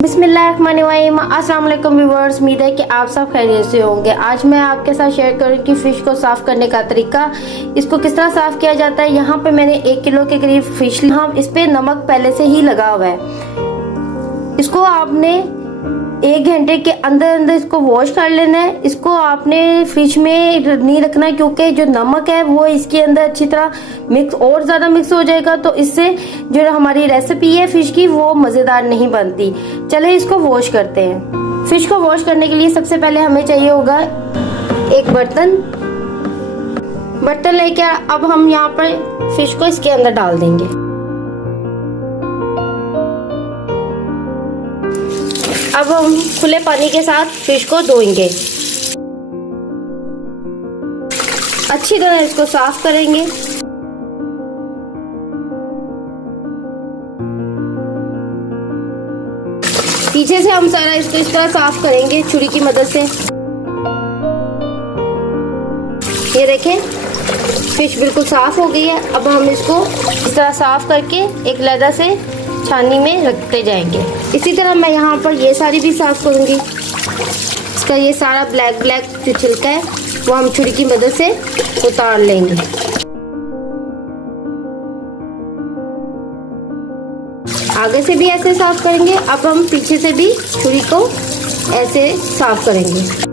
बिस्मिल्लाहिर्रहमानिर्रहीम। अस्सलाम वालेकुम व्यूअर्स, उम्मीद है कि आप सब खैरियत से होंगे। आज मैं आपके साथ शेयर करूँ कि फ़िश को साफ़ करने का तरीका, इसको किस तरह साफ़ किया जाता है। यहाँ पे मैंने 1 किलो के करीब फ़िश ली। हम इस पे नमक पहले से ही लगा हुआ है। इसको आपने 1 घंटे के अंदर इसको वॉश कर लेना है। इसको आपने फिश में नहीं रखना, क्योंकि जो नमक है वो इसके अंदर अच्छी तरह और ज्यादा मिक्स हो जाएगा, तो इससे जो हमारी रेसिपी है फिश की वो मजेदार नहीं बनती। चले इसको वॉश करते हैं। फिश को वॉश करने के लिए सबसे पहले हमें चाहिए होगा एक बर्तन लेके अब हम यहाँ पर फिश को इसके अंदर डाल देंगे। अब हम खुले पानी के साथ फिश को धोएंगे, अच्छी तरह इसको साफ करेंगे। पीछे से हम सारा इसको इस तरह साफ करेंगे छुरी की मदद से। ये देखें, फिश बिल्कुल साफ हो गई है। अब हम इसको इस तरह साफ करके एक लहदा से छाननी में रखते जाएंगे। इसी तरह मैं यहाँ पर ये सारी भी साफ करूंगी। इसका ये सारा ब्लैक जो छिलका है वो हम छुरी की मदद से उतार लेंगे। आगे से भी ऐसे साफ करेंगे। अब हम पीछे से भी छुरी को ऐसे साफ करेंगे।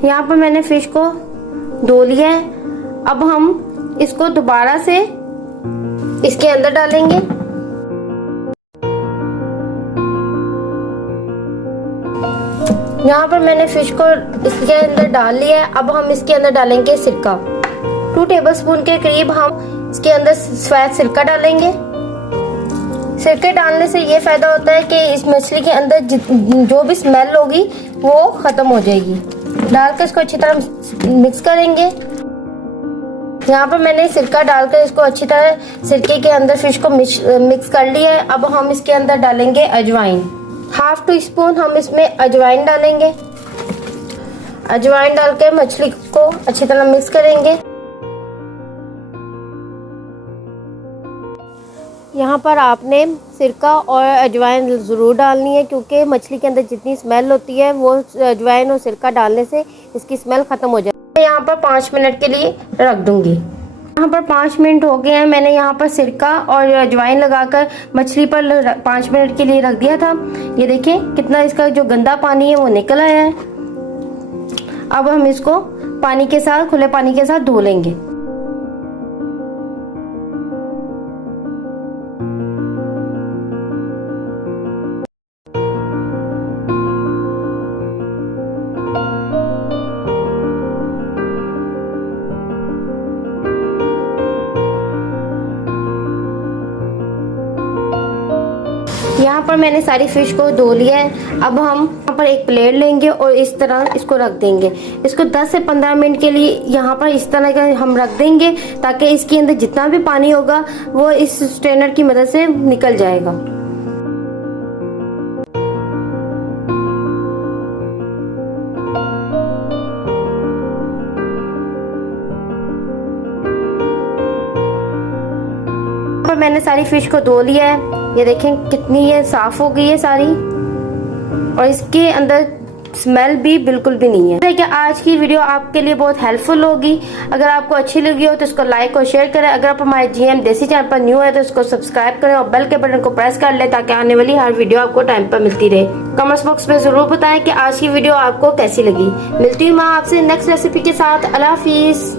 यहाँ पर मैंने फिश को धो लिया है। अब हम इसको दोबारा से इसके अंदर डालेंगे। यहाँ पर मैंने फिश को इसके अंदर डाल लिया है। अब हम इसके अंदर डालेंगे सिरका। 2 टेबलस्पून के करीब हम इसके अंदर सफेद सिरका डालेंगे। सिरके डालने से ये फायदा होता है कि इस मछली के अंदर जो भी स्मेल होगी वो खत्म हो जाएगी। डालकर इसको अच्छी तरह मिक्स करेंगे। यहाँ पर मैंने सिरका डालकर इसको अच्छी तरह सिरके के अंदर फिश को मिक्स कर लिया है। अब हम इसके अंदर डालेंगे अजवाइन। 1/2 टीस्पून हम इसमें अजवाइन डालेंगे। अजवाइन डाल के मछली को अच्छी तरह मिक्स करेंगे। यहाँ पर आपने सिरका और अजवाइन ज़रूर डालनी है, क्योंकि मछली के अंदर जितनी स्मेल होती है वो अजवाइन और सिरका डालने से इसकी स्मेल ख़त्म हो जाती है। यहाँ पर 5 मिनट के लिए रख दूँगी। यहाँ पर 5 मिनट हो गए हैं। मैंने यहाँ पर सिरका और अजवाइन लगाकर मछली पर 5 मिनट के लिए रख दिया था। ये देखें कितना इसका जो गंदा पानी है वो निकल आया है। अब हम इसको खुले पानी के साथ धो लेंगे। यहाँ पर मैंने सारी फिश को धो लिया है। अब हम यहाँ पर एक प्लेट लेंगे और इस तरह इसको रख देंगे। इसको 10 से 15 मिनट के लिए यहाँ पर इस तरह का हम रख देंगे, ताकि इसके अंदर जितना भी पानी होगा वो इस स्ट्रेनर की मदद से निकल जाएगा। पर मैंने सारी फिश को धो लिया है। ये देखें कितनी ये साफ हो गई है सारी, और इसके अंदर स्मेल भी बिल्कुल भी नहीं है। कि आज की वीडियो आपके लिए बहुत हेल्पफुल होगी। अगर आपको अच्छी लगी हो तो इसको लाइक और शेयर करें। अगर आप हमारे GM देसी चैनल पर न्यू है तो इसको सब्सक्राइब करें और बेल के बटन को प्रेस कर लें, ताकि आने वाली हर वीडियो आपको टाइम पर मिलती रहे। कमेंट्स बॉक्स में जरूर बताएं कि आज की वीडियो आपको कैसी लगी। मिलती हूँ मैं आपसे नेक्स्ट रेसिपी के साथ। अल्लाह हाफिज।